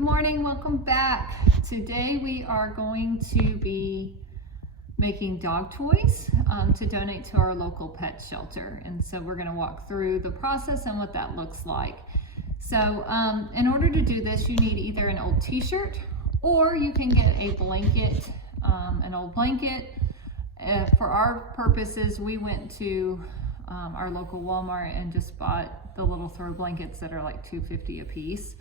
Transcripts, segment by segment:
Good morning, welcome back. Today we are going to be making dog toys to donate to our local pet shelter. And so we're going to walk through the process and what that looks like. So in order to do this, you need either an old t-shirt or you can get a blanket, an old blanket. For our purposes, we went to our local Walmart and just bought the little throw blankets that are like $2.50 a piece.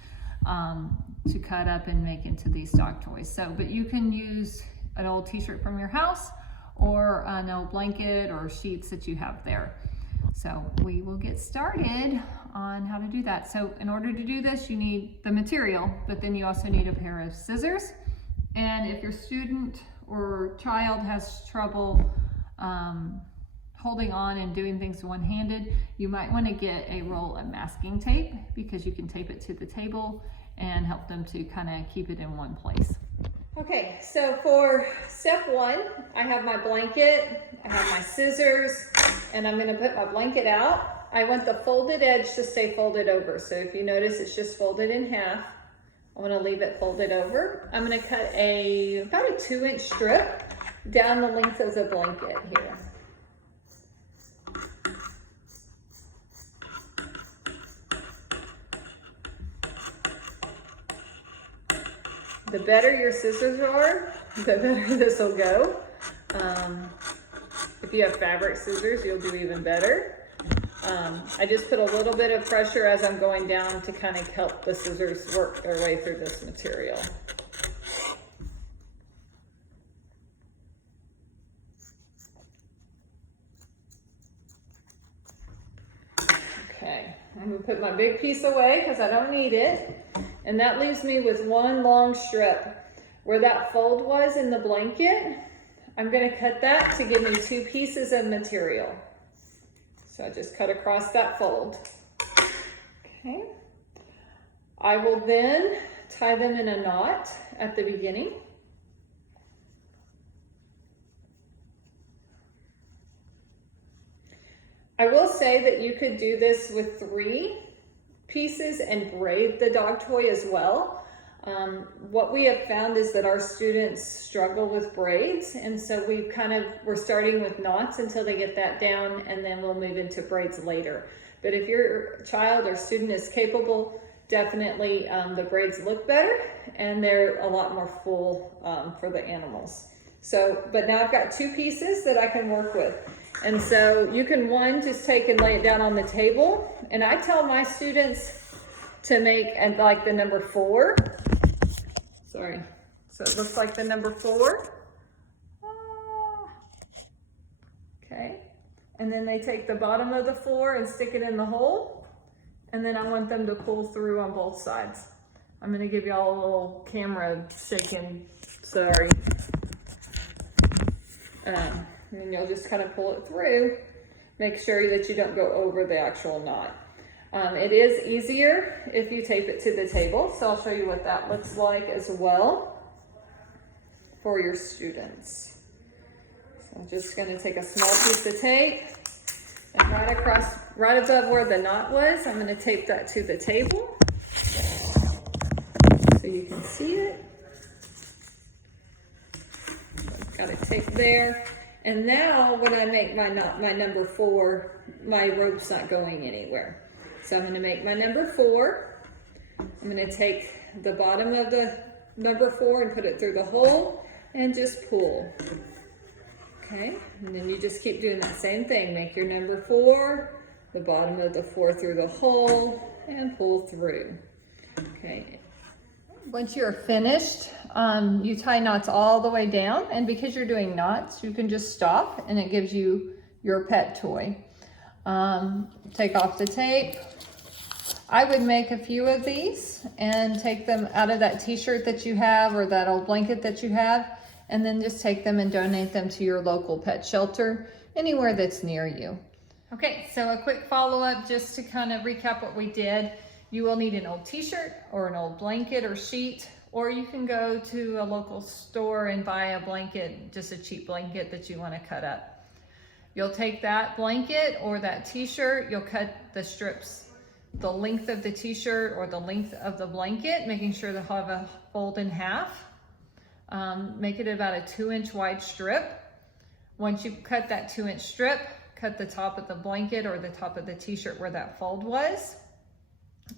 To cut up and make into these dog toys. So, but you can use an old t-shirt from your house or an old blanket or sheets that you have there. So we will get started on how to do that. So in order to do this, you need the material, but then you also need a pair of scissors. And if your student or child has trouble holding on and doing things one-handed, you might want to get a roll of masking tape because you can tape it to the table and help them to kind of keep it in one place. Okay, so for step one, I have my blanket, I have my scissors, and I'm going to put my blanket out. I want the folded edge to stay folded over. So if you notice, it's just folded in half. I want to leave it folded over. I'm going to cut about a 2-inch strip down the length of the blanket here. The better your scissors are, the better this will go. If you have fabric scissors, you'll do even better. I just put a little bit of pressure as I'm going down to kind of help the scissors work their way through this material. Okay, I'm gonna put my big piece away because I don't need it. And that leaves me with one long strip. Where that fold was in the blanket, I'm going to cut that to give me 2 pieces of material. So I just cut across that fold. Okay. I will then tie them in a knot at the beginning. I will say that you could do this with 3 pieces and braid the dog toy as well. What we have found is that our students struggle with braids, and so we're starting with knots until they get that down, and then we'll move into braids later. But if your child or student is capable, definitely the braids look better and they're a lot more full for the animals. So, but now I've got 2 pieces that I can work with. And so you can just take and lay it down on the table. And I tell my students to make like the number 4. Sorry. So it looks like the number 4. Okay. And then they take the bottom of the 4 and stick it in the hole. And then I want them to pull through on both sides. I'm going to give y'all a little camera shaking. Sorry. And then you'll just kind of pull it through. Make sure that you don't go over the actual knot. It is easier if you tape it to the table, so I'll show you what that looks like as well for your students. So I'm just going to take a small piece of tape and right above where the knot was, I'm going to tape that to the table so you can see it. I've got a tape there. And now when I make my number 4, my rope's not going anywhere. So I'm going to make my number 4. I'm going to take the bottom of the number 4 and put it through the hole and just pull. Okay, and then you just keep doing that same thing. Make your number 4, the bottom of the 4 through the hole, and pull through. Okay. Once you're finished, you tie knots all the way down, and because you're doing knots, you can just stop and it gives you your pet toy. Take off the tape. I would make a few of these and take them out of that t-shirt that you have or that old blanket that you have, and then just take them and donate them to your local pet shelter, anywhere that's near you. Okay, so a quick follow-up just to kind of recap what we did. You will need an old t-shirt or an old blanket or sheet, or you can go to a local store and buy a blanket, just a cheap blanket that you want to cut up. You'll take that blanket or that t-shirt, you'll cut the strips the length of the t-shirt or the length of the blanket, making sure to have a fold in half. Make it about a 2-inch wide strip. Once you cut that 2-inch strip, cut the top of the blanket or the top of the t-shirt where that fold was.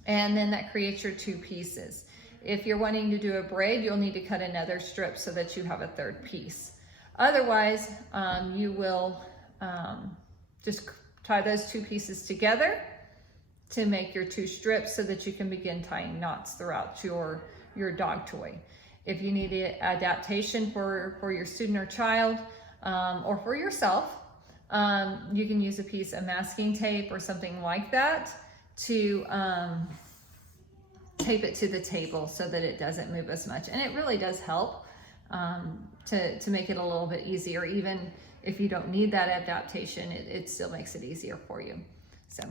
And then that creates your 2 pieces. If you're wanting to do a braid, you'll need to cut another strip so that you have a 3rd piece. Otherwise, you will just tie those 2 pieces together to make your 2 strips so that you can begin tying knots throughout your dog toy. If you need an adaptation for your student or child, or for yourself, you can use a piece of masking tape or something like that to tape it to the table so that it doesn't move as much. And it really does help to make it a little bit easier. Even if you don't need that adaptation, it still makes it easier for you. So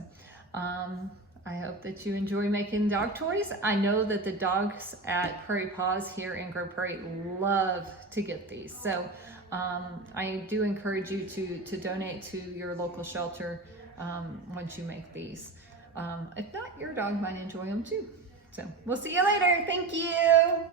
I hope that you enjoy making dog toys. I know that the dogs at Prairie Paws here in Grove Prairie love to get these. So I do encourage you to donate to your local shelter once you make these. If not, your dog might enjoy them too. So we'll see you later. Thank you.